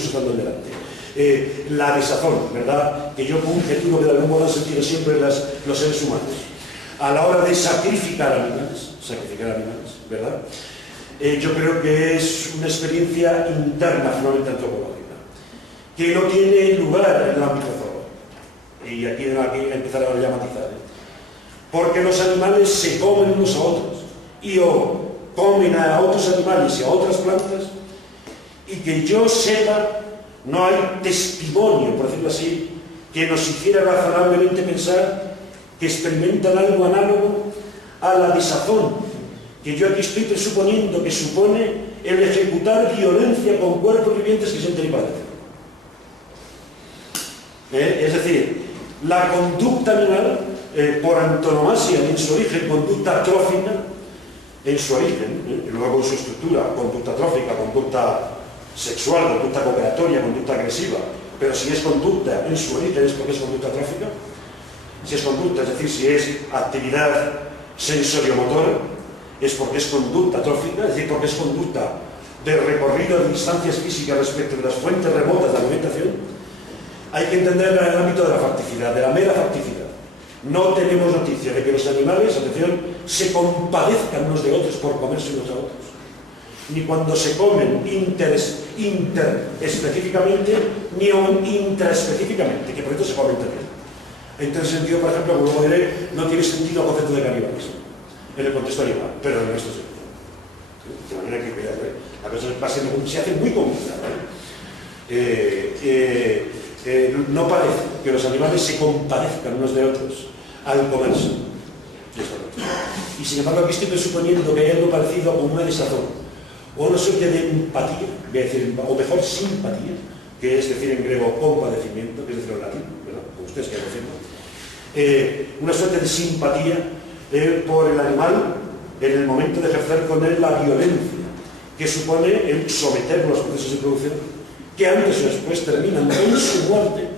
incluso estando delante. La desazón, ¿verdad? Que yo conjeturo que de algún modo han sentido siempre los seres humanos. A la hora de sacrificar animales, ¿verdad? Yo creo que es una experiencia interna, fundamentalmente antropológica, que no tiene lugar en el ámbito zoológico. Y aquí hay que empezar a matizar. Porque los animales se comen unos a otros, y o comen a otros animales y a otras plantas, y que yo sepa, no hay testimonio, por decirlo así, que nos hiciera razonablemente pensar que experimentan algo análogo a la desazón, que yo aquí estoy presuponiendo que supone el ejecutar violencia con cuerpos vivientes que sienten y padecen. Es decir, la conducta animal, por antonomasia, en su origen, conducta trófica, en su origen, luego en su estructura, conducta trófica, conducta sexual, conducta cooperatoria, conducta agresiva, pero si es conducta en su origen es porque es conducta trófica. Si es conducta, es decir, si es actividad sensoriomotora, es porque es conducta trófica, es decir, porque es conducta de recorrido de distancias físicas respecto de las fuentes remotas de alimentación. Hay que entenderla en el ámbito de la facticidad, de la mera facticidad. No tenemos noticia de que los animales, atención, se compadezcan unos de otros por comerse unos a otros. Ni cuando se comen interespecíficamente, ni aún intraespecíficamente, que por esto se comen también. En tal sentido, por ejemplo, como luego diré, no tiene sentido el concepto de canibalismo en el contexto animal, pero en el resto sí. De manera que cuidado, la cosa se hace muy complicada. No parece que los animales se compadezcan unos de otros al comerse. Y sin embargo, aquí estoy presuponiendo que hay algo parecido con una desazón o una suerte de empatía, voy a decir, o mejor simpatía, que es decir en griego compadecimiento, que es decir en latín, ¿verdad? Como ustedes quieran decirlo. Una suerte de simpatía por el animal en el momento de ejercer con él la violencia que supone el someter los procesos de producción, que antes o después terminan con su muerte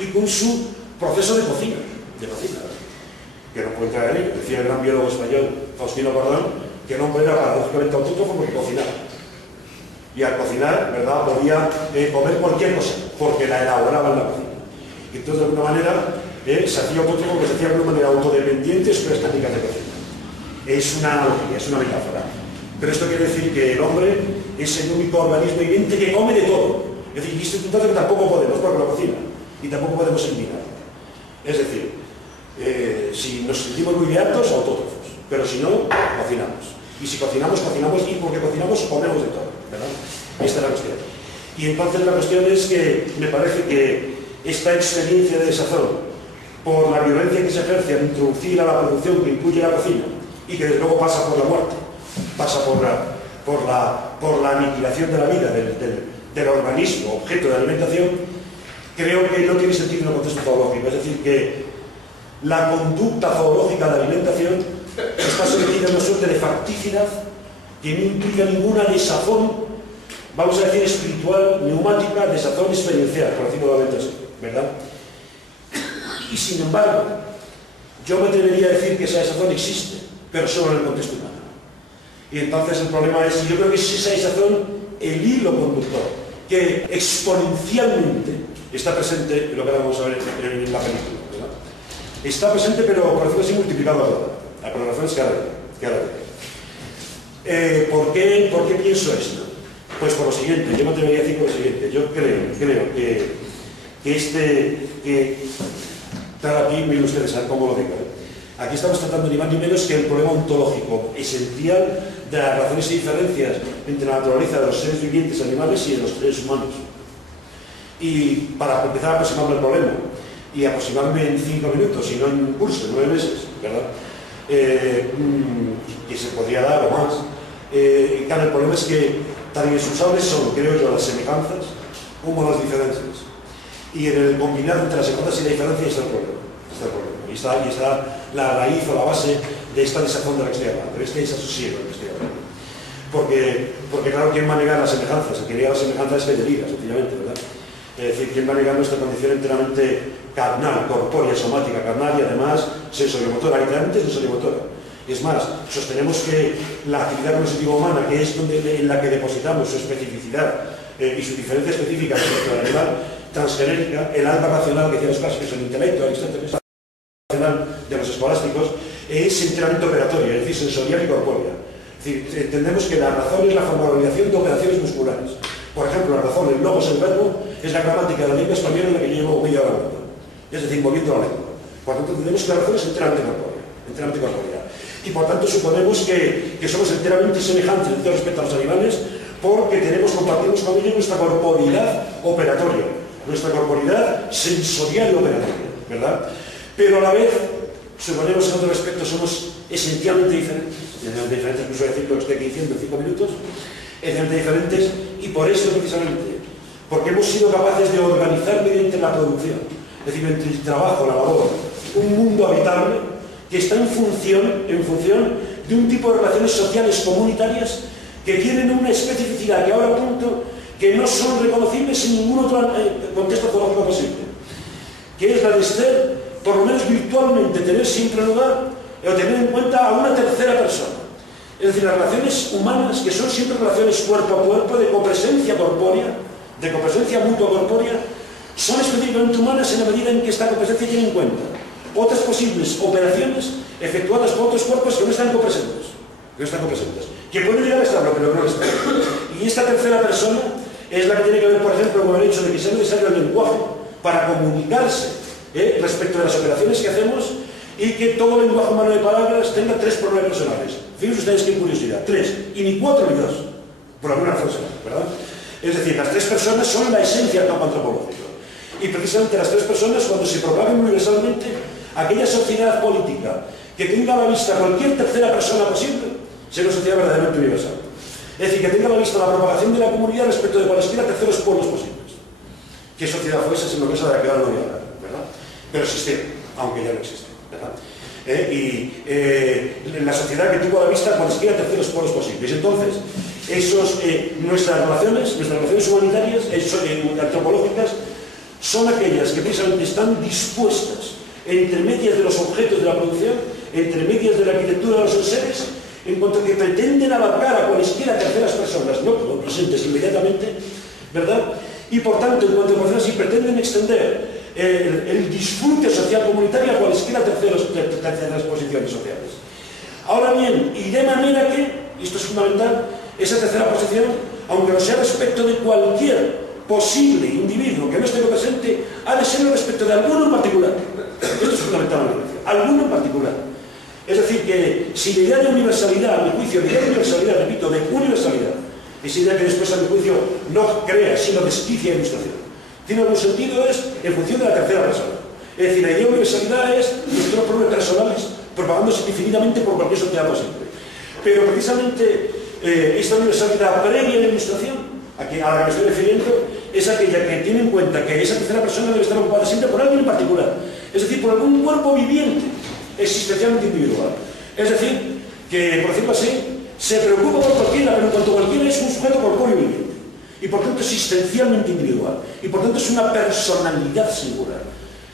y con su proceso de cocina, que no puede entrar en ello. Decía el gran biólogo español Faustino Cordón que el hombre era paradójicamente autótrofo porque cocinaba. Y al cocinar, ¿verdad?, podía comer cualquier cosa, porque la elaboraba en la cocina. Y entonces, de alguna manera, se hacía autótrofo porque se hacía de alguna manera autodependiente sobre las técnicas de cocina. Es una analogía, es una metáfora. Pero esto quiere decir que el hombre es el único organismo viviente que come de todo. Es decir, y esto es un dato que tampoco podemos, porque lo cocina, y tampoco podemos eliminar. Es decir, si nos sentimos muy beatos, autótrofos. Pero si no, cocinamos. Y si cocinamos, y porque cocinamos, comemos de todo, ¿verdad? Esta es la cuestión. Y entonces la cuestión es que me parece que esta experiencia de desazón, por la violencia que se ejerce al introducir a la producción que incluye la cocina, y que desde luego pasa por la muerte, pasa por la aniquilación de la vida del organismo, objeto de alimentación, creo que no tiene sentido en el contexto zoológico. Es decir, que la conducta zoológica de alimentación está sometida a una suerte de facticidad que no implica ninguna desazón, vamos a decir espiritual, neumática, desazón experiencial, por decirlo de así, ¿verdad? Y sin embargo, yo me atrevería a decir que esa desazón existe, pero solo en el contexto humano. Y entonces el problema es, yo creo que es esa desazón el hilo conductor, que exponencialmente está presente en lo que vamos a ver en la película, ¿verdad? Está presente, pero por decirlo así, multiplicado a toda. La coloración es cada vez. ¿Por qué pienso esto? Pues por lo siguiente, yo me atrevería a decir por lo siguiente. Yo creo que claro, aquí miren ustedes, ¿saben cómo lo digo? Aquí estamos tratando ni más ni menos que el problema ontológico esencial de las relaciones y diferencias entre la naturaleza de los seres vivientes animales y de los seres humanos. Y para empezar a aproximarme al problema, y aproximarme en 5 minutos, y no en un curso, en 9 meses, ¿verdad? Que se podría dar o más. Claro, el problema es que tan inexcusables son, creo yo, las semejanzas como las diferencias. Y en el combinar entre las semejanzas y la diferencia está el problema. Y está la raíz o la base de esta desazón de la que estoy hablando, de este desasosiego de la que estoy hablando. Porque claro, ¿quién va a negar las semejanzas? El que niega las semejanzas es Federica, sencillamente, ¿verdad? Es decir, ¿quién va a negar nuestra condición enteramente carnal, corpórea, somática, carnal y además sensoriomotora, literalmente sensoriomotora? Es más, sostenemos que la actividad cognitiva humana, que es en la que depositamos su especificidad y su diferencia específica respecto al animal, transgenérica, el alma racional que decían los clásicos, el intelecto, Aristóteles, racional de los escolásticos, es enteramente operatorio, es decir, sensorial y corpórea. Es decir, entendemos que la razón es la formalización de operaciones musculares. Por ejemplo, la razón, el logos, el verbo, es la gramática de la lengua española en la que llevo media hora hablando. Es decir, moviendo la lengua. Por tanto, entendemos que la razón es enteramente corpórea. Y por tanto, suponemos que somos enteramente semejantes en todo respecto a los animales porque compartimos con ellos nuestra corporidad operatoria, nuestra corporidad sensorial y operatoria, ¿verdad? Pero a la vez, suponemos que en otro respecto somos esencialmente diferentes, incluso decir lo que estoy aquí diciendo en 5 minutos, esencialmente diferentes, y por eso precisamente, porque hemos sido capaces de organizar mediante la producción, es decir, entre el trabajo, la labor, un mundo habitable que está en función de un tipo de relaciones sociales comunitarias que tienen una especificidad que ahora apunto que no son reconocibles en ningún otro contexto zoológico posible, que es la de ser, por lo menos virtualmente, tener siempre lugar o tener en cuenta a una tercera persona. Es decir, las relaciones humanas, que son siempre relaciones cuerpo a cuerpo, de copresencia corpórea, de copresencia mutua corpórea, son específicamente humanas en la medida en que esta copresencia tiene en cuenta otras posibles operaciones efectuadas por otros cuerpos que no están copresentes, que pueden llegar a estarlo, pero no lo están. Y esta tercera persona es la que tiene que ver, por ejemplo, con el hecho de que sea necesario el lenguaje para comunicarse respecto de las operaciones que hacemos y que todo lenguaje humano de palabras tenga 3 pronombres personales. Fíjense ustedes qué curiosidad, 3, y ni 4 ni 2, por alguna razón será, ¿verdad? Es decir, las 3 personas son la esencia del campo antropológico. Y precisamente las 3 personas, cuando se propaguen universalmente, aquella sociedad política que tenga a la vista cualquier tercera persona posible, será una sociedad verdaderamente universal. Es decir, que tenga a la vista la propagación de la comunidad respecto de cualesquiera terceros pueblos posibles. ¿Qué sociedad fue esa? Es lo que esa de la que ahora no voy a hablar, ¿verdad? Pero existió, aunque ya no existe, ¿verdad? La sociedad que tuvo a la vista cualesquiera terceros pueblos posibles. Entonces, nuestras relaciones humanitarias, antropológicas, son aquellas que precisamente están dispuestas entre medias de los objetos de la producción, entre medias de la arquitectura de los enseres, en cuanto a que pretenden abarcar a cualesquiera terceras personas, no presentes inmediatamente, ¿verdad? Y por tanto, en cuanto a personas, si pretenden extender el disfrute social comunitario a cualesquiera terceras posiciones sociales. Ahora bien, y de manera que, y esto es fundamental, esa tercera posición, aunque no sea respecto de cualquier posible individuo que no esté presente, ha de ser respecto de alguno en particular. Esto es fundamental, alguno en particular. Es decir, que si la idea de universalidad, a mi juicio, la idea de universalidad, repito, de universalidad, esa idea que después, a mi juicio, no crea, sino desquicia ilustración, tiene algún sentido, es en función de la tercera persona. Es decir, la idea de universalidad es nuestros problemas personales propagándose infinitamente por cualquier sociedad posible. Pero precisamente esta universalidad previa a la ilustración, a la que me estoy refiriendo, es aquella que tiene en cuenta que esa tercera persona debe estar ocupada siempre por alguien en particular, es decir, por algún cuerpo viviente existencialmente individual. Es decir, que, por decirlo así, se preocupa por cualquiera, pero en cuanto cualquiera es un sujeto corpóreo viviente, y por tanto existencialmente individual, y por tanto es una personalidad singular.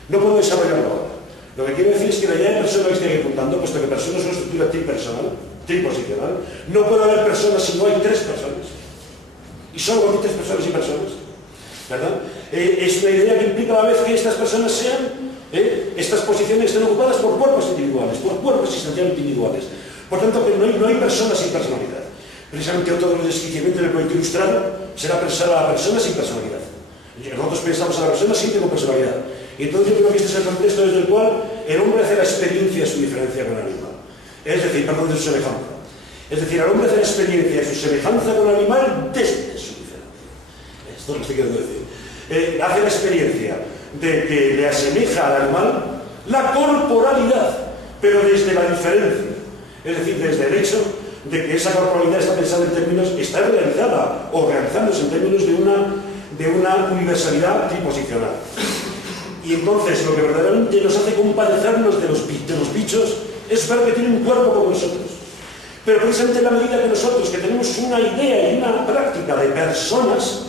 No puedo desarrollarlo ahora. Lo que quiero decir es que la idea de persona que estoy apuntando, puesto que persona es una estructura triposicional, no puede haber personas si no hay 3 personas. Y solo hay 3 personas y personas, ¿verdad? Es una idea que implica a la vez que estas personas sean, estas posiciones estén ocupadas por cuerpos individuales, por cuerpos existencialmente individuales. Por tanto, que no hay personas sin personalidad. Precisamente otro de los desquiciamientos del proyecto ilustrado será pensar a la persona sin personalidad. Nosotros pensamos a la persona siempre con personalidad. Y entonces yo creo que este es el contexto desde el cual el hombre hace la experiencia de su diferencia con el animal. Es decir, perdón, de su semejanza. Es decir, el hombre hace la experiencia de su semejanza con el animal desde su diferencia. Esto es lo que estoy queriendo decir. Hace la experiencia de que le asemeja al animal la corporalidad, pero desde la diferencia. Es decir, desde el hecho de que esa corporalidad está pensada en términos, está realizada o realizándose en términos de una universalidad triposicional. Y entonces lo que verdaderamente nos hace compadecernos de los bichos es ver que tienen un cuerpo como nosotros. Pero precisamente en la medida que nosotros, que tenemos una idea y una práctica de personas,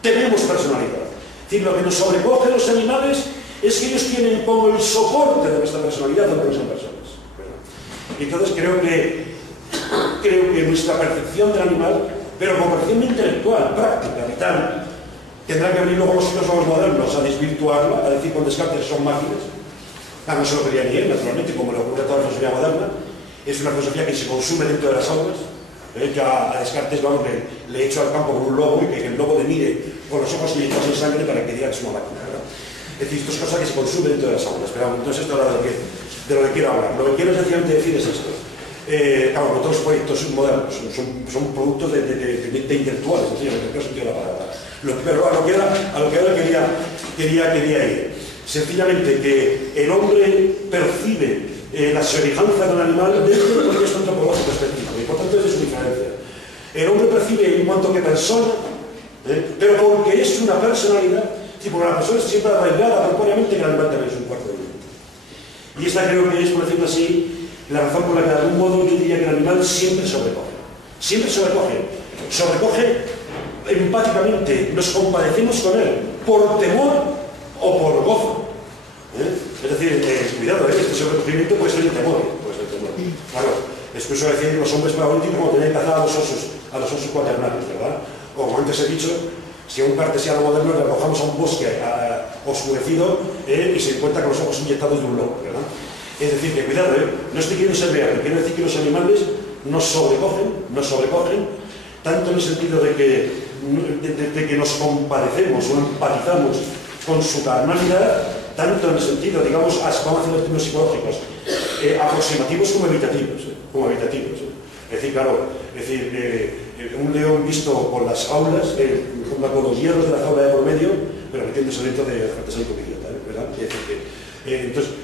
tenemos personalidad. Es decir, lo que nos sobrecoge a los animales es que ellos tienen como el soporte de nuestra personalidad, aunque no son personas, ¿verdad? Y entonces creo que nuestra percepción del animal pero comprensión intelectual, práctica, vital, tendrán que venir luego los filósofos modernos a desvirtuarla, a decir con Descartes que son máquinas. No se lo quería ni él, naturalmente, como le ocurre a toda la filosofía moderna. Es una filosofía que se consume dentro de las aulas. Que a Descartes, vamos, le echo al campo con un lobo y que el lobo le mire con los ojos inyectados en sangre para que diga que es una máquina, ¿verdad? Es decir, esto es cosa que se consume dentro de las aulas, pero no es esto de lo que quiero hablar. Lo que quiero sencillamente decir es esto. Claro, todos los proyectos modernos son productos de intelectuales, en el sentido de la palabra. Pero a lo que ahora quería ir. Sencillamente que el hombre percibe la semejanza con el animal desde el contexto antropológico específico, y por tanto desde su diferencia. El hombre percibe en cuanto que persona, pero porque es una personalidad, porque la persona es siempre arraigada corpóreamente, que el animal también es un cuarto de mente. Y esta creo que es, por decirlo así, la razón por la que de algún modo yo diría que el animal siempre sobrecoge. Siempre sobrecoge. Sobrecoge empáticamente, nos compadecemos con él, por temor o por gozo. Es decir, cuidado, este sobrecogimiento puede ser el temor. Claro, es que suele decir los hombres paleolíticos como tenían que cazar a los osos cuaternarios, ¿verdad? Como antes he dicho, si a un cartesiano moderno le arrojamos a un bosque oscurecido y se encuentra con los ojos inyectados de un lobo, ¿verdad? Es decir, que cuidado, no estoy queriendo ser real, quiero decir que los animales nos sobrecogen, tanto en el sentido de que nos compadecemos o empatizamos con su carnalidad, tanto en el sentido, digamos, vamos a hacer los términos psicológicos, aproximativos como evitativos. Es decir, claro, un león visto por las jaulas, con los hierros de la jaula de por medio, pero metiéndose dentro de fantasía idiota, ¿verdad?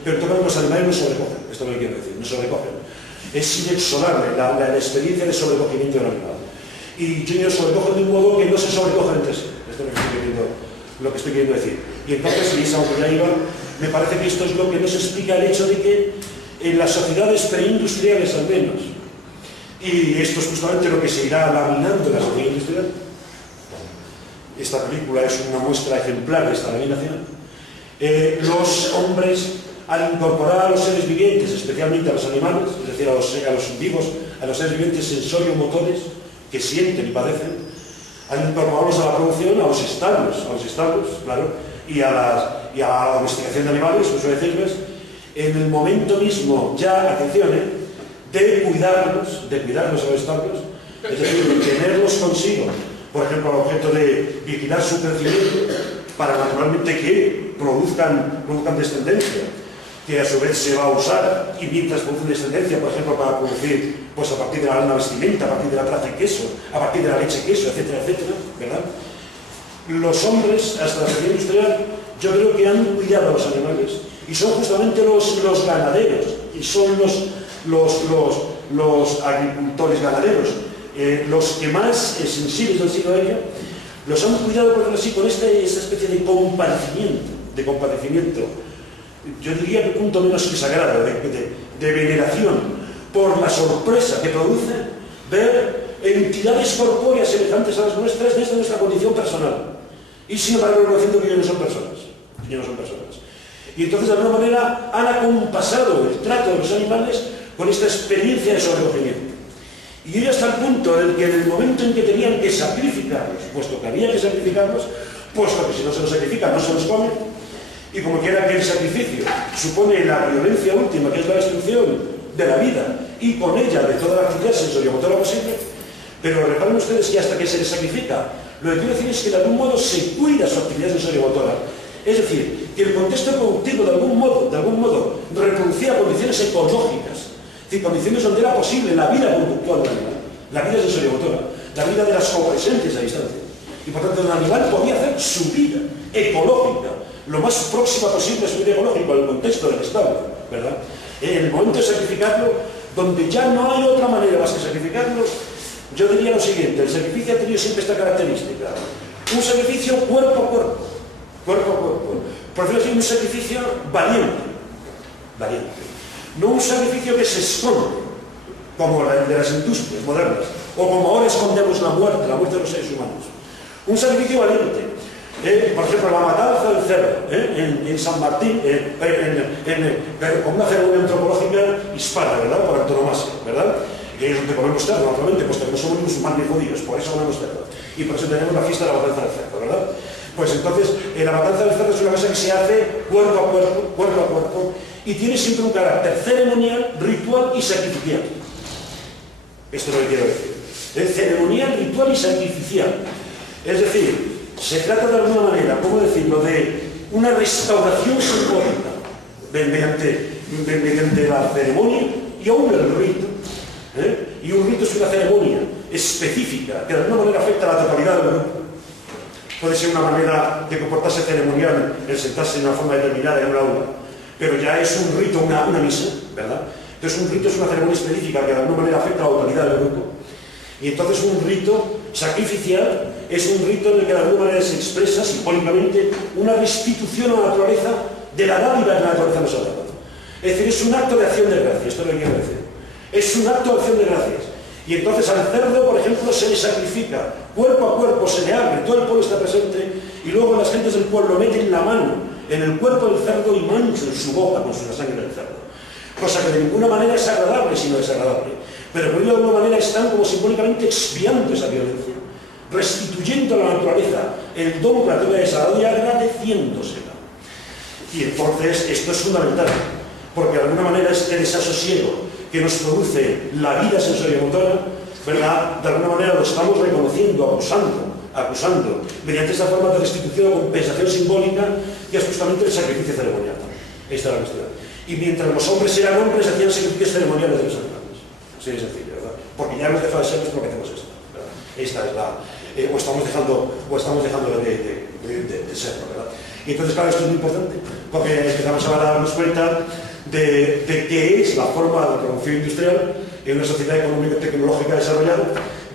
Pero todos los animales nos sobrecogen, esto es lo que quiero decir, nos sobrecogen. Es inexorable la experiencia de sobrecogimiento del animal. Y ellos sobrecogen de un modo que no se sobrecogen entre sí. Esto es lo que estoy queriendo decir. Y entonces, y es algo que ya iba, me parece que esto es lo que nos explica el hecho de que en las sociedades preindustriales al menos, y esto es justamente lo que se irá laminando en la sociedad industrial, esta película es una muestra ejemplar de esta laminación, los hombres, al incorporar a los seres vivientes, especialmente a los animales, es decir, a los vivos, a los seres vivientes sensoriomotores que sienten y padecen, al incorporarlos a la producción, a los establos, claro, y a la domesticación de animales, eso decirles, en el momento mismo, ya, atención, de cuidarlos a los establos, es decir, de tenerlos consigo, por ejemplo, al objeto de vigilar su crecimiento, para naturalmente que produzcan descendencia, que a su vez se va a usar, y mientras producen descendencia, por ejemplo, para producir, pues a partir de la lana vestimenta, a partir de la traza de queso, a partir de la leche queso, etcétera, etcétera, ¿verdad? Los hombres, hasta la sociedad industrial, yo creo que han cuidado a los animales, y son justamente los ganaderos, y son los agricultores ganaderos, los que más sensibles han sido a ella, los han cuidado, por decirlo así, con esta especie de compadecimiento, yo diría que punto menos que sagrado, de veneración, por la sorpresa que produce ver entidades corpóreas semejantes a las nuestras desde nuestra condición personal. Y sin embargo, reconociendo que ellos no son personas. Y entonces, de alguna manera, han acompasado el trato de los animales con esta experiencia de sobrecogimiento. Y ello hasta el punto en que en el momento en que tenían que sacrificarlos, puesto que había que sacrificarlos, puesto que si no se los sacrifican no se los comen, y como quiera que el sacrificio supone la violencia última, que es la destrucción de la vida, y con ella de toda la actividad sensoriomotora posible, pero reparen ustedes que hasta que se les sacrifica, lo que quiero decir es que de algún modo se cuida su actividad sensoriomotora. Es decir, que el contexto productivo de algún modo reproducía condiciones ecológicas, es decir, condiciones donde era posible la vida conductual del animal, la vida sensoriomotora, la vida de las copresentes a distancia. Y por tanto el animal podía hacer su vida ecológica, lo más próxima posible a su vida ecológica, en el contexto del Estado, ¿verdad? En el momento de sacrificarlo, donde ya no hay otra manera más que sacrificarlos, yo diría lo siguiente: el sacrificio ha tenido siempre esta característica, un sacrificio cuerpo a cuerpo, por decirlo así, un sacrificio valiente, no un sacrificio que se esconde, como el de las industrias modernas, o como ahora escondemos la muerte de los seres humanos. Un sacrificio valiente. Por ejemplo, la matanza del cerdo en San Martín, con una ceremonia antropológica hispana, ¿verdad? Por antonomasia, ¿verdad? que es donde comemos cerdo, naturalmente, puesto que no somos musulmanes ni judíos, por eso comemos cerdo. Y por eso tenemos la fiesta de la matanza del cerdo, ¿verdad? Pues entonces, la matanza del cerdo es una cosa que se hace cuerpo a cuerpo, y tiene siempre un carácter ceremonial, ritual y sacrificial. Esto es lo que quiero decir. Es ceremonial, ritual y sacrificial. Es decir, se trata de alguna manera, ¿cómo decirlo?, de una restauración simbólica mediante la ceremonia y aún el rito. Y un rito es una ceremonia específica que de alguna manera afecta a la totalidad del grupo. Puede ser una manera de comportarse ceremonial, el sentarse de una forma determinada en una aula, pero ya es un rito, una misa, ¿verdad? Entonces un rito es una ceremonia específica que de alguna manera afecta a la totalidad del grupo. Y entonces un rito sacrificial es un rito en el que de alguna manera se expresa simbólicamente una restitución a la naturaleza de la dádiva que la naturaleza nos ha dado. Es decir, es un acto de acción de gracias, esto es lo que quiero decir. Es un acto de acción de gracias. Y entonces al cerdo, por ejemplo, se le sacrifica, cuerpo a cuerpo, se le abre, todo el pueblo está presente, y luego las gentes del pueblo meten la mano en el cuerpo del cerdo y manchan su boca con la sangre del cerdo. Cosa que de ninguna manera es agradable, sino desagradable. Pero por ello de alguna manera están como simbólicamente expiando esa violencia, restituyendo a la naturaleza el don que la tierra desagradable y agradeciéndosela. Y entonces esto es fundamental, porque de alguna manera este desasosiego que nos produce la vida sensoriomotora, ¿verdad?, de alguna manera lo estamos reconociendo, acusando, mediante esta forma de restitución o compensación simbólica, que es justamente el sacrificio ceremonial. Esta es la cuestión. Y mientras los hombres eran hombres, hacían sacrificios ceremoniales de los animales. Así de sencillo, ¿verdad? Porque ya hemos dejado de ser porque hacemos esto, ¿verdad? Esta es la... o estamos dejando de serlo, ¿verdad? Y entonces, claro, esto es muy importante, porque empezamos a darnos cuenta de qué es la forma de producción industrial en una sociedad económica y tecnológica desarrollada,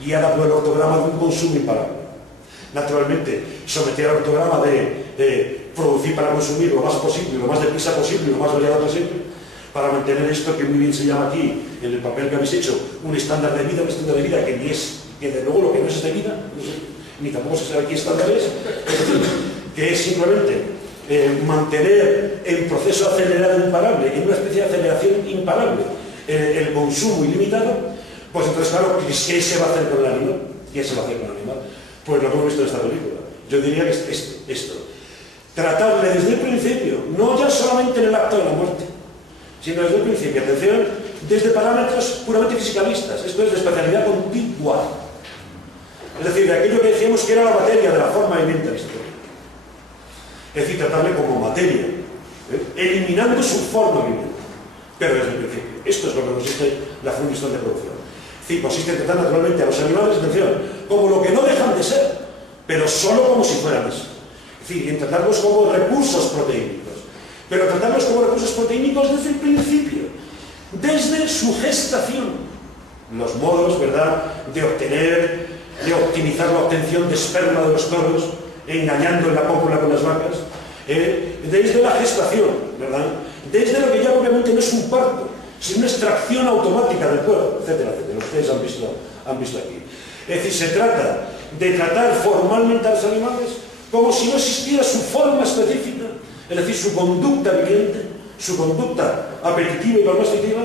guiada por el ortograma de un consumo imparable. Naturalmente, someter al ortograma de producir para consumir lo más posible, lo más deprisa posible, lo más variado posible, para mantener esto que muy bien se llama aquí, en el papel que habéis hecho, un estándar de vida, que ni es, que de luego lo que no es de vida, no sé, ni tampoco se sabe qué estándar es decir, que es simplemente mantener el proceso acelerado imparable, en una especie de aceleración imparable, el consumo ilimitado, pues entonces, claro, ¿qué se va a hacer con el animal? ¿Qué se va a hacer con el animal? Pues lo que hemos visto en esta película. Yo diría que es esto. Tratarle desde el principio, no ya solamente en el acto de la muerte, sino desde el principio, atención, desde parámetros puramente fisicalistas, esto es de especialidad contigua. Es decir, de aquello que decíamos que era la materia de la forma viviente de la historia. Es decir, tratarle como materia, eliminando su forma viviente, pero desde el principio. Esto es lo que consiste la función de producción. Es decir, consiste en tratar naturalmente a los animales, atención, como lo que no dejan de ser, pero solo como si fueran eso. Es decir, en tratarlos como recursos proteínicos, pero tratarlos como recursos proteínicos desde el principio, desde su gestación. Los modos, ¿verdad?, de obtener, de optimizar la obtención de esperma de los toros, engañando en la cópula con las vacas, desde la gestación, ¿verdad?, desde lo que ya obviamente no es un parto, sino una extracción automática del cuerpo, etcétera, etcétera. Ustedes han visto aquí. Es decir, se trata de tratar formalmente a los animales como si no existiera su forma específica, es decir, su conducta viviente, su conducta apetitiva y cognitiva,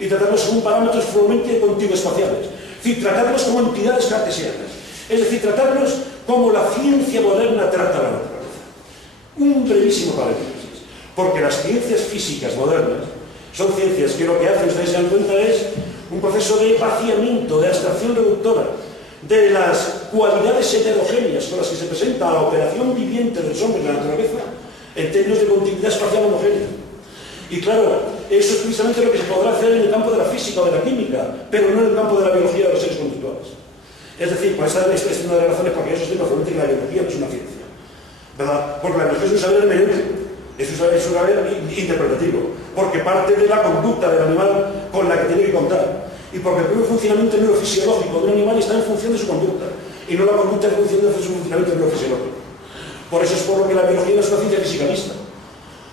y tratarlos según parámetros formalmente contigo-espaciales. Es decir, tratarlos como entidades cartesianas. Es decir, tratarlos como la ciencia moderna trata la naturaleza. Un brevísimo paréntesis, porque las ciencias físicas modernas son ciencias que lo que hacen, ustedes se dan cuenta, es un proceso de vaciamiento, de abstracción reductora de las cualidades heterogéneas con las que se presenta la operación viviente de los hombres de la naturaleza en términos de continuidad espacial homogénea. Y claro, eso es precisamente lo que se podrá hacer en el campo de la física o de la química, pero no en el campo de la biología de los seres conductuales. Es decir, pues esta es una de las razones por las que yo sostengo fuertemente que la biología no es una ciencia, ¿verdad? Porque la biología es un saber hermenéutico, es un saber interpretativo, porque parte de la conducta del animal con la que tiene que contar, y porque el propio funcionamiento neurofisiológico de un animal está en función de su conducta, y no la conducta en función de su funcionamiento neurofisiológico. Por eso es por lo que la biología no es una ciencia fisicalista.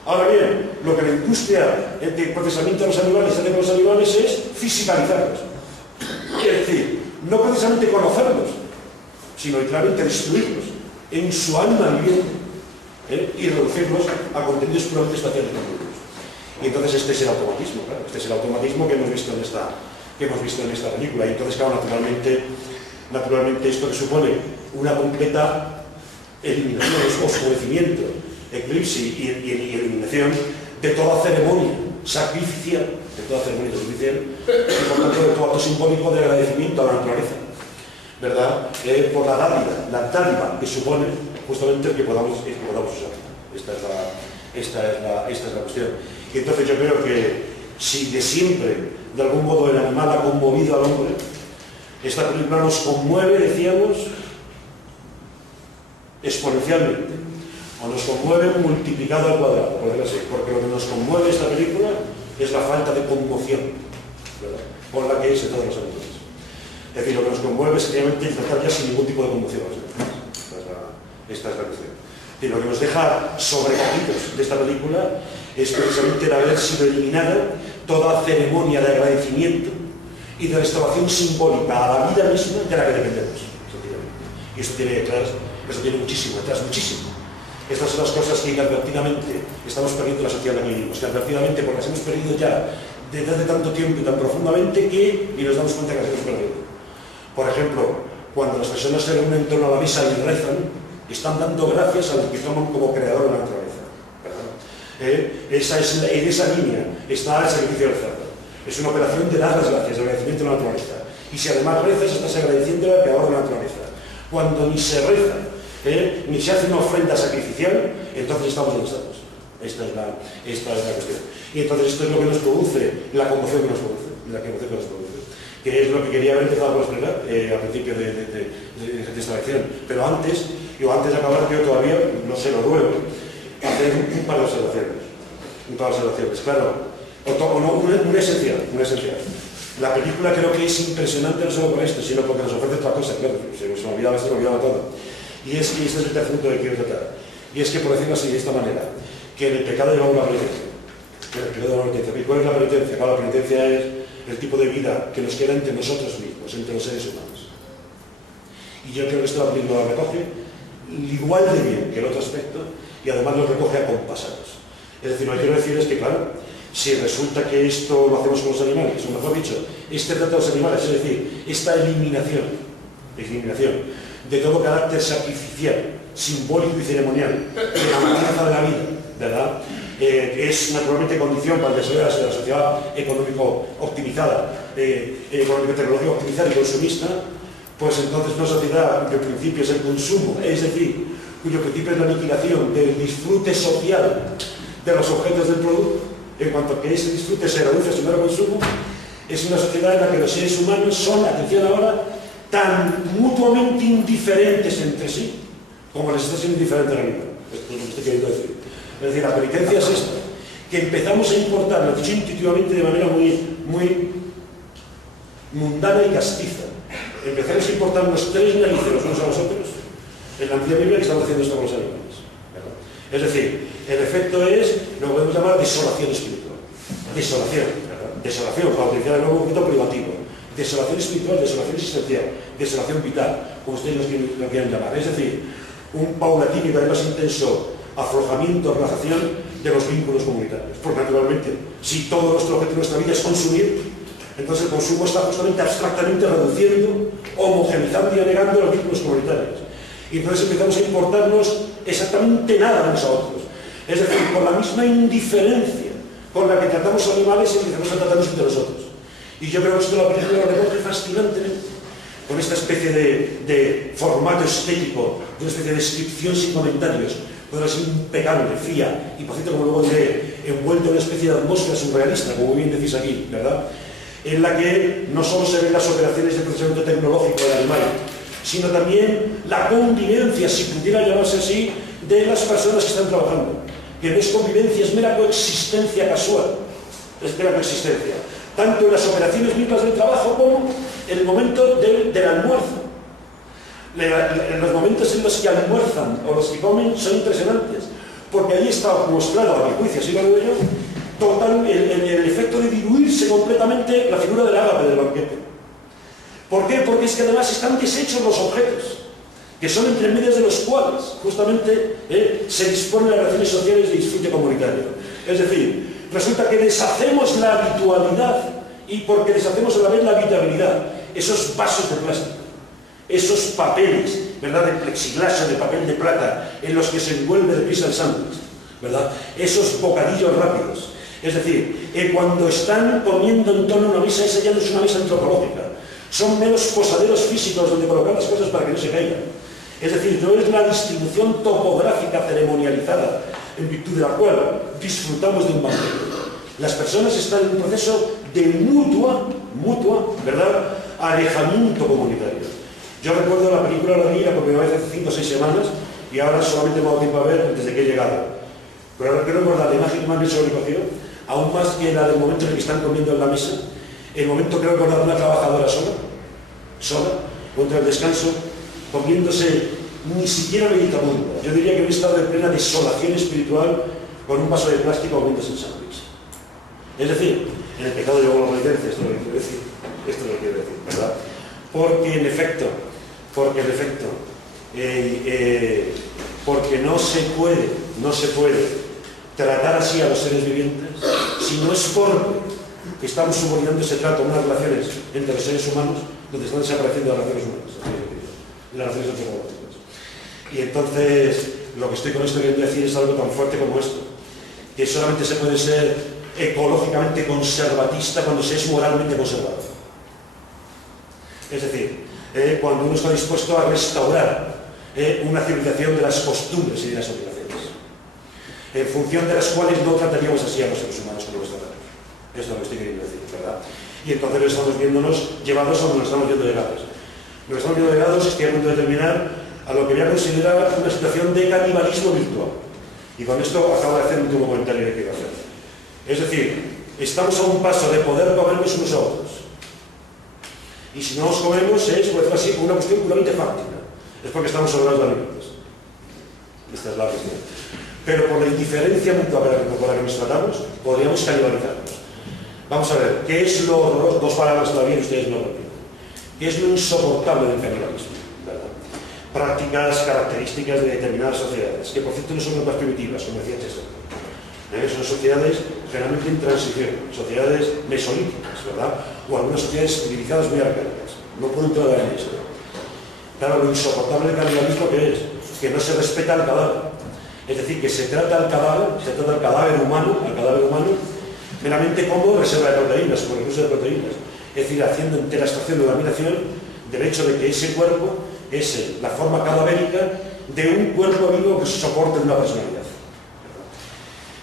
Ahora bien, lo que la industria de procesamiento de los animales hace con los animales es fisicalizarlos. Es decir, no precisamente conocerlos, sino literalmente destruirlos en su alma viviente, y reducirlos a contenidos puramente espaciales. Y entonces este es el automatismo, claro, este es el automatismo que hemos visto en que hemos visto en esta película. Y entonces, claro, naturalmente esto que supone una completa eliminación, oscurecimiento, eclipse y eliminación de toda ceremonia sacrificial, y por tanto de todo acto simbólico de agradecimiento a la naturaleza, ¿verdad? Por la dádiva que supone justamente que podamos usar. Esta es la cuestión. Y entonces yo creo que si de siempre, de algún modo, el animal ha conmovido al hombre, esta película nos conmueve, decíamos, exponencialmente, o nos conmueve multiplicado al cuadrado, por decirlo así, porque lo que nos conmueve esta película es la falta de conmoción, ¿verdad?, con la que se todos los animales. Es decir, lo que nos conmueve es sencillamente tratar ya sin ningún tipo de conmoción. Esta es la cuestión. Y lo que nos deja sobrecogidos de esta película es precisamente el haber sido eliminada toda ceremonia de agradecimiento y de restauración simbólica a la vida misma de la que dependemos. Y eso tiene muchísimo detrás, muchísimo. Estas son las cosas que inadvertidamente estamos perdiendo en la sociedad de que vivimos, que advertidamente, porque las hemos perdido ya desde hace tanto tiempo y tan profundamente que ni nos damos cuenta que las hemos perdido. Por ejemplo, cuando las personas se reúnen en torno a la mesa y rezan, están dando gracias al que toman como creador de la naturaleza, ¿verdad? En esa línea está el sacrificio del cerdo. Es una operación de dar las gracias, de agradecimiento a la naturaleza. Y si además rezas, estás agradeciendo al creador de la naturaleza. Cuando ni se reza, ni se hace una ofrenda sacrificial, entonces estamos donde estamos. Esta es la cuestión. Y entonces esto es lo que nos produce, la conmoción que nos produce, que es lo que quería haber empezado a explicar al principio de esta lección. Pero antes de acabar, yo todavía, no sé, lo ruego, hacer un par de observaciones. Claro, una esencial. La película creo que es impresionante, no solo por esto, sino porque nos ofrece otra cosa, claro, se me olvidaba todo. Y es que este es el tercer punto que quiero tratar. Y es que, por decirlo así, de esta manera, que en el pecado lleva una penitencia. ¿Y cuál es la penitencia? Claro, la penitencia es el tipo de vida que nos queda entre nosotros mismos, entre los seres humanos. Y yo creo que esto la película lo recoge igual de bien que el otro aspecto, y además lo recoge acompasados. Es decir, lo que quiero decir es que, claro, si resulta que esto lo hacemos con los animales, o mejor dicho, este trata de los animales, es decir, esta eliminación de todo carácter sacrificial, simbólico y ceremonial de la matanza de la vida, ¿verdad? Es naturalmente condición para el desarrollo de la sociedad económico optimizada, económico-tecnológica optimizada y consumista, pues entonces una sociedad cuyo principio es el consumo, es decir, cuyo principio es la aniquilación del disfrute social de los objetos del producto, en cuanto a que ese disfrute se reduce a su mero consumo, es una sociedad en la que los seres humanos son, atención ahora, tan mutuamente indiferentes entre sí como les está siendo indiferente al animal. Esto es lo que estoy queriendo decir. Es decir, la penitencia es esta, que empezamos a importar, lo dicho intuitivamente de manera muy mundana y castiza. Empezamos a importarnos tres narices los unos a los otros en la antigua Biblia que estamos haciendo esto con los animales, ¿verdad? Es decir, el efecto es lo que podemos llamar desolación espiritual. Desolación, ¿verdad? Desolación, para utilizar el nuevo poquito privativo. Desolación espiritual, desolación existencial, desolación vital, como ustedes lo quieran llamar. Es decir, un paulatino y cada vez más intenso aflojamiento, relajación de los vínculos comunitarios. Porque naturalmente, si todo nuestro objetivo de nuestra vida es consumir, entonces el consumo está justamente abstractamente reduciendo, homogenizando y anegando los vínculos comunitarios. Y entonces empezamos a importarnos exactamente nada unos a otros. Es decir, con la misma indiferencia con la que tratamos a animales, empezamos a tratarnos entre nosotros. Y yo creo que esto la película lo recoge fascinantemente, con esta especie de formato estético, de una especie de descripción sin comentarios, puede ser impecable, fría, y por cierto, como luego diré, envuelto en una especie de atmósfera surrealista, como bien decís aquí, ¿verdad? En la que no solo se ven las operaciones de procesamiento tecnológico del animal, sino también la convivencia, si pudiera llamarse así, de las personas que están trabajando. Que no es convivencia, es mera coexistencia casual, es mera coexistencia. Tanto en las operaciones mismas del trabajo como en el momento del almuerzo. Los momentos en los que almuerzan o los que comen son impresionantes, porque ahí está mostrado, a mi juicio, así lo veo yo, total, el efecto de diluirse completamente la figura del ágape del banquete. ¿Por qué? Porque es que además están deshechos los objetos, que son entre medias de los cuales justamente se disponen las relaciones sociales de disfrute comunitario. Es decir, resulta que deshacemos la habitualidad y porque deshacemos a la vez la habitabilidad, esos vasos de plástico, esos papeles, ¿verdad?, de plexiglas o de papel de plata en los que se envuelve deprisa el sándwich, ¿verdad?, esos bocadillos rápidos. Es decir, cuando están comiendo en torno a una mesa, esa ya no es una mesa antropológica, son meros posaderos físicos donde colocar las cosas para que no se caigan. Es decir, no es la distribución topográfica ceremonializada en virtud de la cual disfrutamos de un banquete. Las personas están en un proceso de mutua, ¿verdad?, alejamiento comunitario. Yo recuerdo la película, la vi por primera vez hace 5 o 6 semanas y ahora solamente me ha dado tiempo a ver desde que he llegado. Pero ahora quiero recordar la imagen que más me sobrecogió, aún más que la del momento en el que están comiendo en la mesa, el momento creo recordar de una trabajadora sola, contra el descanso, comiéndose ni siquiera meditabunda. Yo diría que un estado de plena desolación espiritual con un vaso de plástico comiéndose el sándwich. Es decir, en el pecado llegó la penitencia, esto es lo que quiero decir, ¿verdad? Porque en efecto, porque no se puede tratar así a los seres vivientes si no es porque estamos subordinando ese trato a unas relaciones entre los seres humanos donde están desapareciendo las relaciones humanas, las relaciones antropológicas. Y entonces, lo que estoy con esto queriendo decir es algo tan fuerte como esto, que solamente se puede ser ecológicamente conservatista cuando se es moralmente conservador. Es decir, cuando uno está dispuesto a restaurar una civilización de las costumbres y de las obligaciones, en función de las cuales no trataríamos así a los seres humanos como los tratamos. Esto es lo que estoy queriendo decir, ¿verdad? Y entonces estamos viéndonos llevados a donde nos estamos viendo llegados. Lo que estamos viendo llegados es que a punto de terminar a lo que voy a considerar una situación de canibalismo virtual. Y con esto acabo de hacer un último comentario que quiero hacer. Es decir, estamos a un paso de poder comernos unos a otros. Y si no nos comemos es, por decirlo así, una cuestión puramente fáctica. Es porque estamos sobrados de alimentos. Esta es la cuestión. Pero por la indiferencia mutua con la que nos tratamos, podríamos canibalizarnos. Vamos a ver, ¿qué es lo horroroso? Dos palabras todavía y ustedes no lo entienden. ¿Qué es lo insoportable del canibalismo? ¿Verdad? Prácticas, características de determinadas sociedades, que por cierto no son las más primitivas, como decía Chesterton. Son sociedades generalmente en transición, sociedades mesolíticas, ¿verdad? O algunas sociedades civilizadas muy arcaicas. No puedo entrar en esto. Claro, lo insoportable del canibalismo que es que no se respeta al cadáver. Es decir, que se trata al cadáver humano, meramente como reserva de proteínas, como recurso de proteínas. Es decir, haciendo entera extracción o laminación del hecho de que ese cuerpo es la forma cadavérica de un cuerpo vivo que se soporte de una personalidad.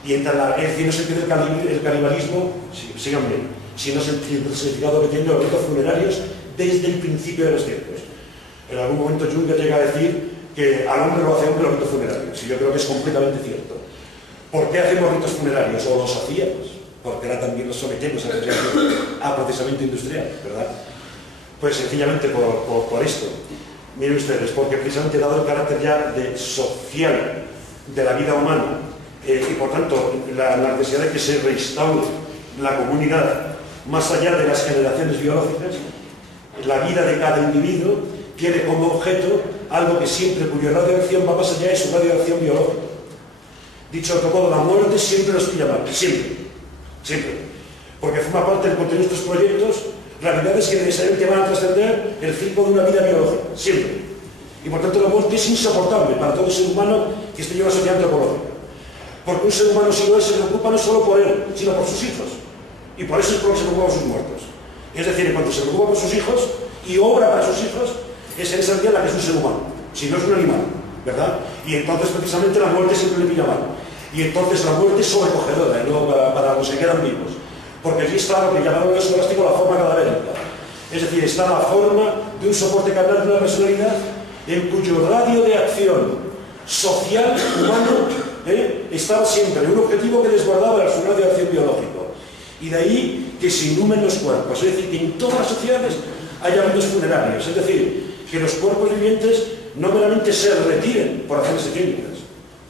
Y entra es decir, no se entiende el canibalismo, sigan bien, sino se entiende el significado que tienen los ritos funerarios desde el principio de los tiempos. En algún momento Jung llega a decir que al hombre lo hace hombre los ritos funerarios, y yo creo que es completamente cierto. ¿Por qué hacemos ritos funerarios? O los hacíamos, porque ahora también los sometemos a procesamiento industrial, ¿verdad? Pues sencillamente por esto. Miren ustedes, porque precisamente dado el carácter ya social de la vida humana, y por tanto la necesidad de que se restaure la comunidad más allá de las generaciones biológicas, la vida de cada individuo tiene como objeto algo que siempre, cuya radioacción va más allá de su radioacción biológica. Dicho de otro modo, la muerte siempre nos pilla mal, siempre, porque forma parte del contenido de estos proyectos realidades que necesariamente van a trascender el ciclo de una vida biológica, siempre. Y por tanto la muerte es insoportable para todo ser humano que esté en una sociedad antropológica. Porque un ser humano si no es, se preocupa no solo por él, sino por sus hijos. Y por eso es por lo que se preocupa por sus muertos. Es decir, en cuanto se preocupa por sus hijos y obra para sus hijos, es en esa medida la que es un ser humano, si no es un animal, ¿verdad? Y entonces precisamente la muerte siempre le pilla mal. Y entonces la muerte es sobrecogedora, y no para los que quedan vivos. Porque allí está lo que llamaron el escolástico la forma cadavérica. Es decir, está la forma de un soporte carnal de una personalidad en cuyo radio de acción social, humano, estaba siempre en un objetivo que desbordaba su radio de acción biológico. Y de ahí que se inhumen los cuerpos. Es decir, que en todas las sociedades haya ritos funerarios. Es decir, que los cuerpos vivientes no meramente se retiren por razones químicas,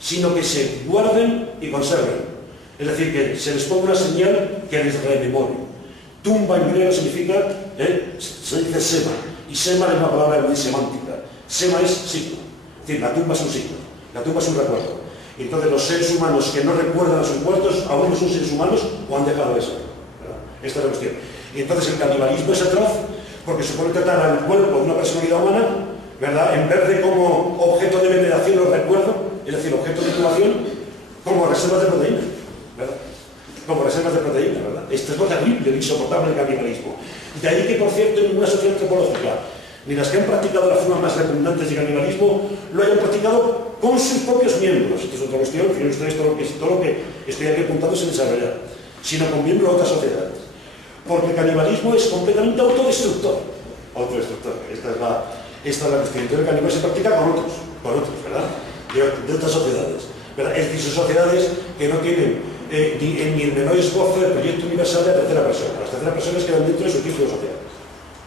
sino que se guarden y conserven. Es decir, que se les ponga una señal que les rememorie. Tumba en griego significa, se dice sema, y sema es una palabra muy semántica. Sema es signo, es decir, la tumba es un signo, la tumba es un recuerdo. Y entonces los seres humanos que no recuerdan a sus muertos, aún no son seres humanos o han dejado de ser. Esta es la cuestión. Y entonces el canibalismo es atroz porque supone tratar al cuerpo de una personalidad humana, ¿verdad?, en vez de como objeto de veneración o recuerdo, es decir, objeto de incubación, como reservas de proteína, ¿verdad? Como reservas de proteína, ¿verdad? Esto es lo terrible, insoportable del canibalismo. De ahí que, por cierto, en ninguna sociedad antropológica, ni las que han practicado las formas más repugnantes de canibalismo, lo hayan practicado con sus propios miembros. Esto es otra cuestión, fíjense ustedes todo lo que estoy aquí apuntando sin desarrollar, sino con miembros de otras sociedades. Porque el canibalismo es completamente autodestructor. Autodestructor. Esta es la cuestión. Entonces el canibalismo se practica con otros, ¿verdad? De otras sociedades, ¿verdad? Es decir, son sociedades que no tienen ni el menor esfuerzo del proyecto universal de la tercera persona. Las terceras personas quedan dentro de su círculo social.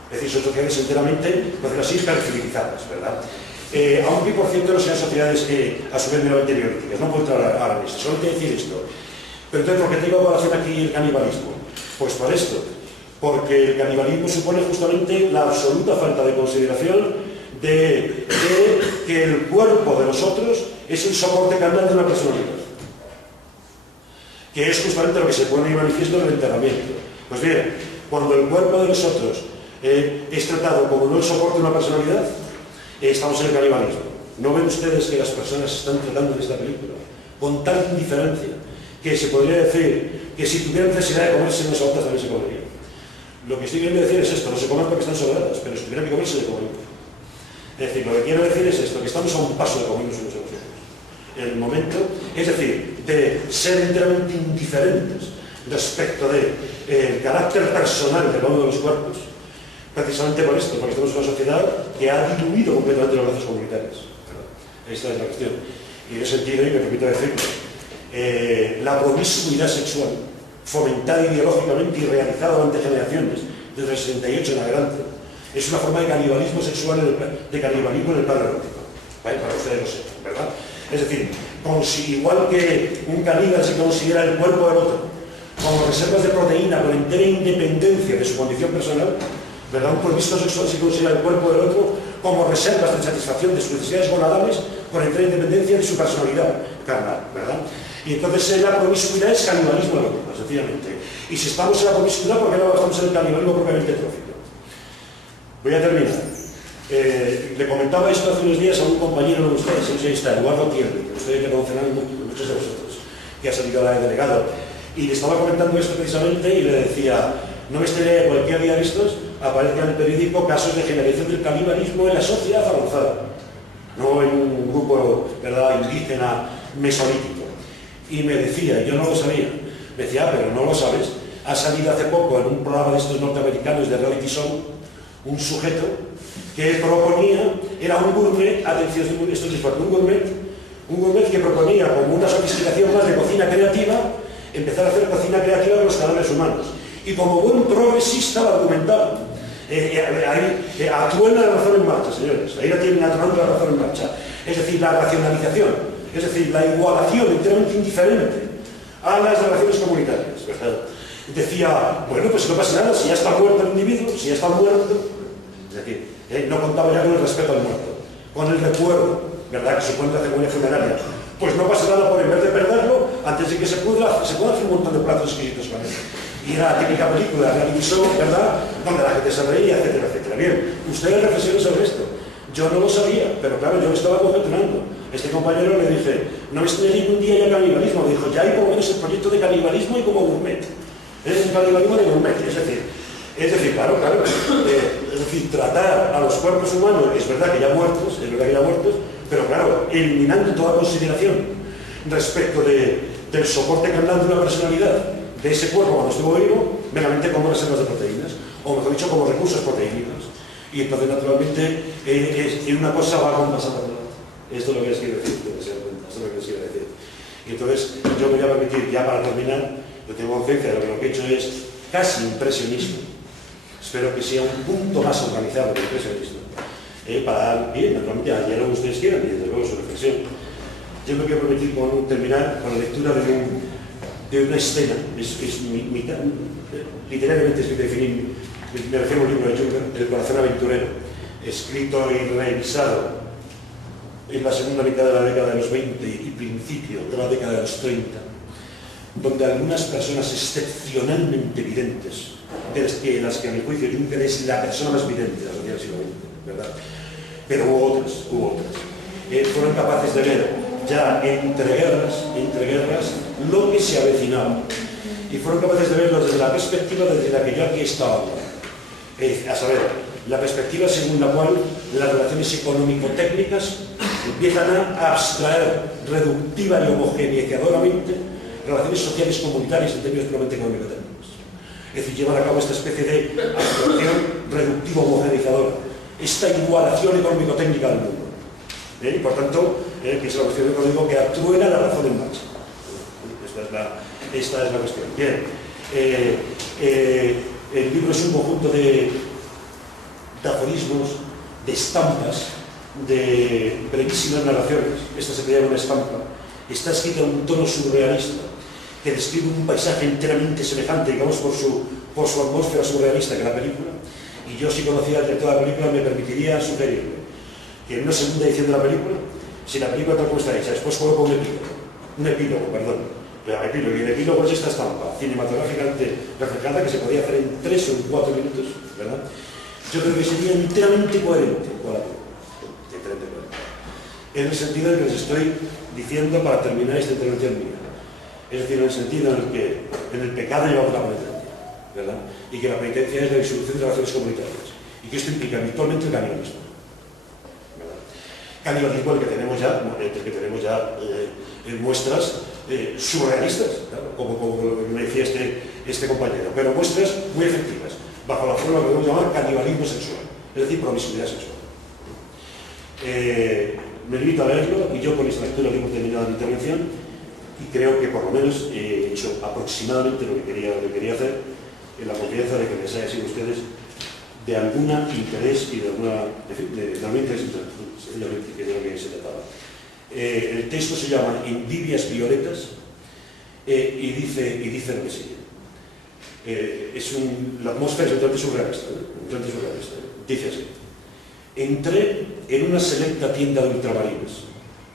Es decir, son sociedades enteramente, por decirlo así, civilizadas, ¿verdad? Aunque, por cierto, no sean sociedades a su vez meramente neolíticas. No puedo entrar ahora en esto, solo hay que decir esto. Pero entonces, ¿por qué tengo a colación aquí el canibalismo? Pues por esto, porque el canibalismo supone justamente la absoluta falta de consideración de que el cuerpo de nosotros es el soporte carnal de una personalidad, que es justamente lo que se pone en manifiesto en el enterramiento. Pues bien, cuando el cuerpo de nosotros es tratado como no el soporte de una personalidad, estamos en el canibalismo. ¿No ven ustedes que las personas están tratando de esta película con tal indiferencia que se podría decir que si tuvieran necesidad de comerse unas a otras también se comerían? Lo que estoy queriendo decir es esto: no se comen porque están sobradas, pero si tuvieran que comerse, se comerían. Es decir, lo que quiero decir es esto, que estamos a un paso de comernos unos a los otros. En el momento, es decir, de ser enteramente indiferentes respecto del carácter personal de cada uno de los cuerpos, precisamente por esto, porque estamos en una sociedad que ha diluido completamente los lazos comunitarios. Esta es la cuestión. Y en ese sentido, y me permito decirlo, la promiscuidad sexual, fomentada ideológicamente y realizada durante generaciones, desde el 68 en adelante, es una forma de canibalismo sexual, de canibalismo en el plano erótico. ¿Vale? Para ustedes lo sepan, ¿verdad? Es decir, igual que un caníbal se considera el cuerpo del otro como reservas de proteína con entera independencia de su condición personal, ¿verdad? Un promiscuo sexual se considera el cuerpo del otro como reservas de satisfacción de sus necesidades gonadales con entera independencia de su personalidad carnal, ¿verdad? Y entonces la promiscuidad es canibalismo erótico, sencillamente. Y si estamos en la promiscuidad, ¿por qué no estamos en el canibalismo propiamente trófico? Voy a terminar. Le comentaba esto hace unos días a un compañero de ustedes, ahí está, Eduardo Tierney, que ustedes le conocerán muchos de vosotros, que ha salido ahora de delegado. Y le estaba comentando esto precisamente y le decía, no me extrañaría que cualquier día de estos aparezcan en el periódico casos de generación del canibalismo en la sociedad avanzada, no en un grupo, ¿verdad?, indígena mesolítico. Y me decía, yo no lo sabía, me decía, pero no lo sabes, ha salido hace poco en un programa de estos norteamericanos de reality show un sujeto que proponía, era un gourmet, atención, esto es fuerte, un gourmet que proponía como una sofisticación más de cocina creativa, empezar a hacer cocina creativa con los cadáveres humanos. Y como buen progresista lo argumentaba. Atuena la razón en marcha, señores. Ahí la tienen atuando la razón en marcha. Es decir, la racionalización, es decir, la igualación enteramente indiferente a las relaciones comunitarias, ¿verdad? Decía, bueno, pues no pasa nada, si ya está muerto el individuo, si ya está muerto, es decir, no contaba ya con el respeto al muerto, con el recuerdo, ¿verdad?, que supone la ceremonia funeraria. Pues no pasa nada por en vez de perderlo, antes de que se pueda hacer un montón de platos exquisitos con él. Y era la típica película, reality show, ¿verdad?, donde la gente se reía, etcétera, etcétera. Bien, ustedes reflexionen sobre esto. Yo no lo sabía, pero claro, yo lo estaba conjeturando. Este compañero le dije, no me extrañaría ningún día ya canibalismo. Me dijo, ya hay por lo menos el proyecto de canibalismo y como gourmet. Es un canibalismo de gourmet, es decir, claro, es decir, tratar a los cuerpos humanos, es verdad que ya muertos, pero claro, eliminando toda consideración respecto del soporte carnal de una personalidad, de ese cuerpo cuando estuvo vivo, meramente como reservas de proteínas, o mejor dicho, como recursos proteínicos. Y entonces, naturalmente, una cosa va con más a la otra. Esto es lo que les quiero decir, Y entonces, yo me voy a permitir, ya para terminar, yo tengo conciencia de que lo que he hecho es casi impresionismo. Espero que sea un punto más organizado que el impresionismo. Para dar, bien, naturalmente, ayer lo que ustedes quieran, y desde luego su reflexión. Yo me quiero permitir terminar con la lectura de una escena, literariamente es definir, me refiero a un libro de Junger, El corazón aventurero, escrito y revisado en la segunda mitad de la década de los 20 y principio de la década de los 30, donde algunas personas excepcionalmente videntes, de las que a mi juicio Juncker es la persona más vidente de la sociedad del siglo XX, ¿verdad? Pero hubo otras, fueron capaces de ver ya entre guerras, lo que se avecinaba. Y fueron capaces de verlo desde la perspectiva desde la que yo aquí estaba hablando. A saber, la perspectiva según la cual las relaciones económico-técnicas empiezan a abstraer reductiva y homogeneizadoramente relaciones sociales comunitarias en términos puramente económico-técnicos. Es decir, llevar a cabo esta especie de abstracción reductiva homogeneizadora, esta igualación económico-técnica del mundo. Y por tanto, que es la cuestión económica que atruena la razón en marcha. Esta es la cuestión. Bien, el libro es un conjunto de aforismos, de estampas, de brevísimas narraciones. Esta se llama una estampa. Está escrita en un tono surrealista que describe un paisaje enteramente semejante, digamos, por su atmósfera surrealista que la película. Y yo, si conocía al director de la película, me permitiría sugerirle que en una segunda edición de la película, si la película tal como está hecha, después coloca un epílogo, y el epílogo es esta estampa cinematográficamente reflejada que se podía hacer en 3 o en 4 minutos, ¿verdad? Yo creo que sería enteramente coherente con la película. En el sentido en que les estoy diciendo para terminar esta intervención mía. Es decir, en el sentido en el pecado llevamos la penitencia, ¿verdad? Y que la penitencia es la disolución de relaciones comunitarias. Y que esto implica habitualmente el canibalismo. Canibalismo el que tenemos ya en muestras surrealistas, claro, como me decía este compañero, pero muestras muy efectivas, bajo la forma que podemos llamar canibalismo sexual, es decir, promiscuidad sexual. Me limito a leerlo y yo con esta lectura hemos terminado mi intervención y creo que por lo menos he hecho aproximadamente lo que quería hacer, en la confianza de que les haya sido a ustedes de algún interés y de algún interés sencillamente, que de lo que se trataba. El texto se llama Envidias violetas y dice lo que sigue. La atmósfera es un tanto surrealista, dice así: entré en una selecta tienda de ultramarinos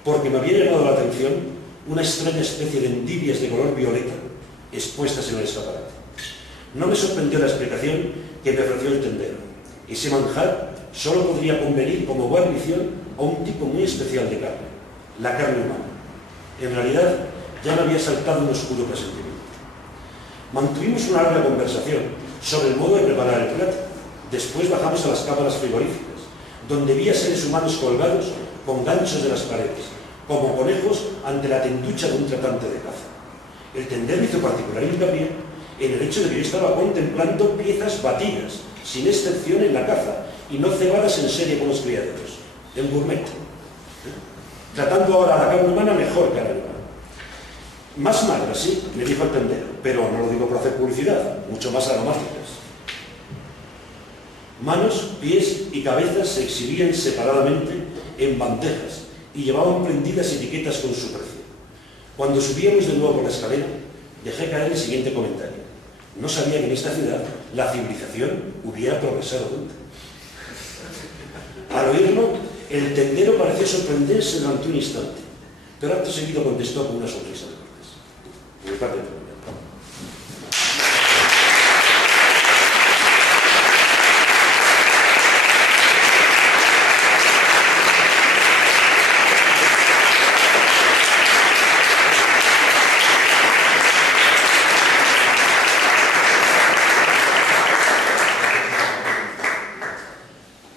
porque me había llamado la atención una extraña especie de endivias de color violeta expuestas en el escaparate. No me sorprendió la explicación que me ofreció el tendero. Ese manjar solo podría convenir como guarnición a un tipo muy especial de carne, la carne humana. En realidad, ya me había saltado un oscuro presentimiento. Mantuvimos una larga conversación sobre el modo de preparar el plato. Después bajamos a las cámaras frigoríficas, donde vi a seres humanos colgados con ganchos de las paredes, como conejos ante la tenducha de un tratante de caza. El tendero hizo particular hincapié en el hecho de que yo estaba contemplando piezas batidas, sin excepción en la caza, y no cebadas en serie con los criaderos, en gourmet. Tratando ahora a la carne humana mejor que a la animal. Más magra, sí, me dijo el tendero, pero no lo digo por hacer publicidad, mucho más aromáticas. Manos, pies y cabezas se exhibían separadamente en bandejas y llevaban prendidas etiquetas con su precio. Cuando subíamos de nuevo por la escalera, dejé caer el siguiente comentario: no sabía que en esta ciudad la civilización hubiera progresado tanto. Al oírlo, el tendero pareció sorprenderse durante un instante, pero acto seguido contestó con una sonrisa de cortés. Por mi parte,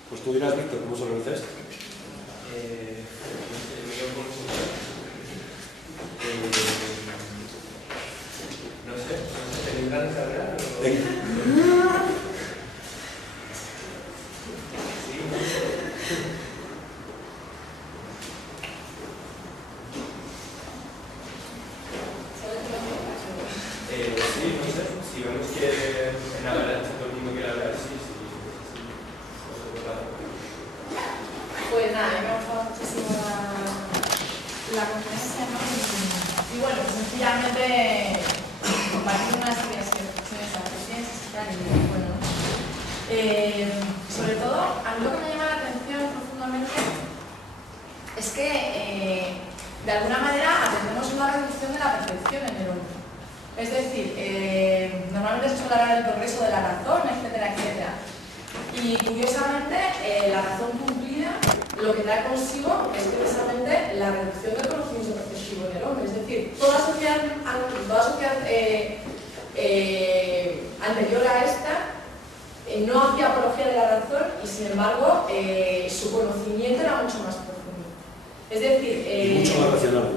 pues tú dirás, Víctor, ¿cómo se organiza esto? No sé, ¿tendrán que hablar? Sí, no sé, si vemos que en hablar, todo el mundo quiere hablar, sí. Pues nada, me ha gustado muchísimo la conferencia, ¿no? Y bueno, pues sencillamente compartir unas ideas que reflexiones a las ciencias y tal, y bueno, sobre todo, a mí lo que me llama la atención profundamente es que de alguna manera atendemos a una reducción de la perfección en el hombre. acelerar el progreso de la razón, etcétera, etcétera. Y curiosamente, la razón cumplida lo que trae consigo es precisamente la reducción del conocimiento perceptivo del hombre. Es decir, toda sociedad anterior a esta no hacía apología de la razón y, sin embargo, su conocimiento era mucho más profundo. Es decir... y mucho más racional.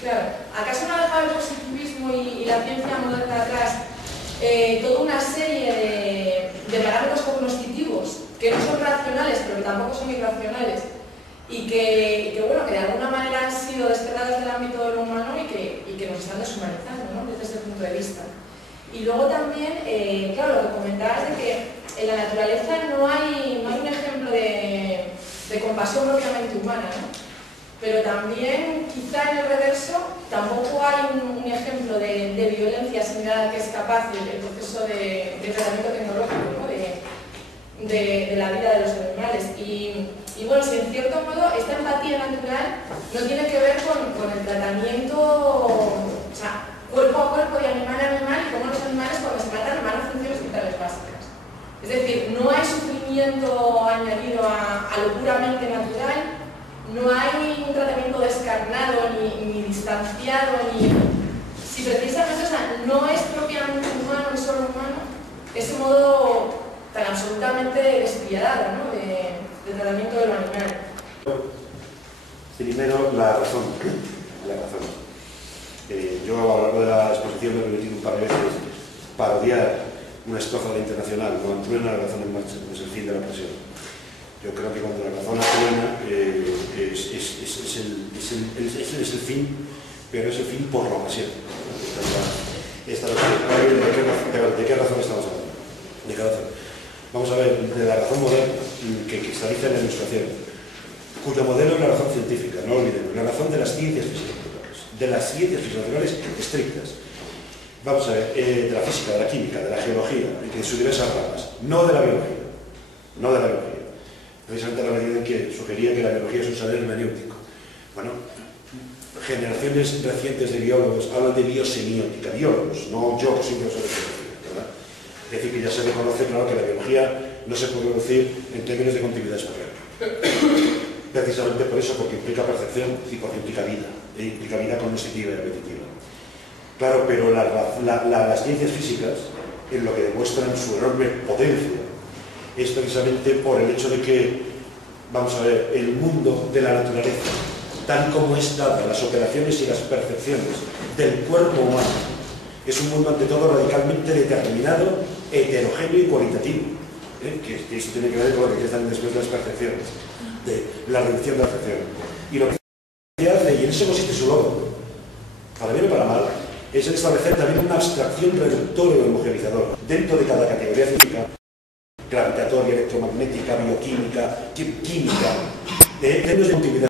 Claro. ¿Acaso no ha dejado el positivismo y la ciencia moderna atrás toda una serie de parámetros cognitivos que no son racionales, pero que tampoco son irracionales, y que de alguna manera han sido desterrados del ámbito de lo humano y que nos están deshumanizando, ¿no?, desde ese punto de vista? Y luego también, claro, lo que comentabas de que en la naturaleza no hay un ejemplo de compasión propiamente humana, ¿no? Pero también, quizá en el reverso, tampoco hay un ejemplo de violencia similar al que es capaz el proceso de tratamiento tecnológico, ¿no?, de la vida de los animales. Y bueno, si en cierto modo esta empatía natural no tiene que ver con el tratamiento, o sea, cuerpo a cuerpo y animal a animal, y cómo los animales cuando se matan van a funciones vitales básicas. Es decir, no hay sufrimiento añadido a lo puramente natural, no hay un tratamiento descarnado ni distanciado, si precisamente, o sea, no es propiamente humano, es solo humano, ese modo tan absolutamente despiadado, ¿no?, de tratamiento de lo animal. Primero, la razón. Yo a lo largo de la exposición me he permitido un par de veces parodiar una estrofa de Internacional: cuando truena la razón en marcha, es el fin de la presión. Yo creo que cuando la razón truena es el fin, pero es el fin por la ocasión. ¿De qué razón estamos hablando? ¿De qué razón? Vamos a ver, de la razón moderna que cristaliza en la Ilustración, cuyo modelo es la razón científica, no olvidemos, la razón de las ciencias físicas-naturales, de las ciencias físicas-naturales estrictas. Vamos a ver, de la física, de la química, de la geología, de sus diversas ramas, no de la biología, no de la biología. Precisamente a la medida en que sugería que la biología es un saber hermenéutico. Bueno, generaciones recientes de biólogos hablan de biosemiótica, biólogos, no yo, sin profesor de biología, ¿verdad? Es decir, que ya se reconoce, claro, que la biología no se puede reducir en términos de continuidad espacial. Precisamente por eso, porque implica percepción y porque implica vida, implica vida cognitiva y repetitiva. Claro, pero las ciencias físicas, en lo que demuestran su enorme potencia, es precisamente por el hecho de que, vamos a ver, el mundo de la naturaleza, tal como es dada las operaciones y las percepciones del cuerpo humano, es un mundo ante todo radicalmente determinado, heterogéneo y cualitativo, que esto tiene que ver con lo que están después de las percepciones, de la reducción de la percepción. Y lo que hace, y en eso consiste su logro, para bien o para mal, es establecer también una abstracción reductora o homogeneizadora dentro de cada categoría científica, gravitatoria, electromagnética, bioquímica, química, de términos de continuidad.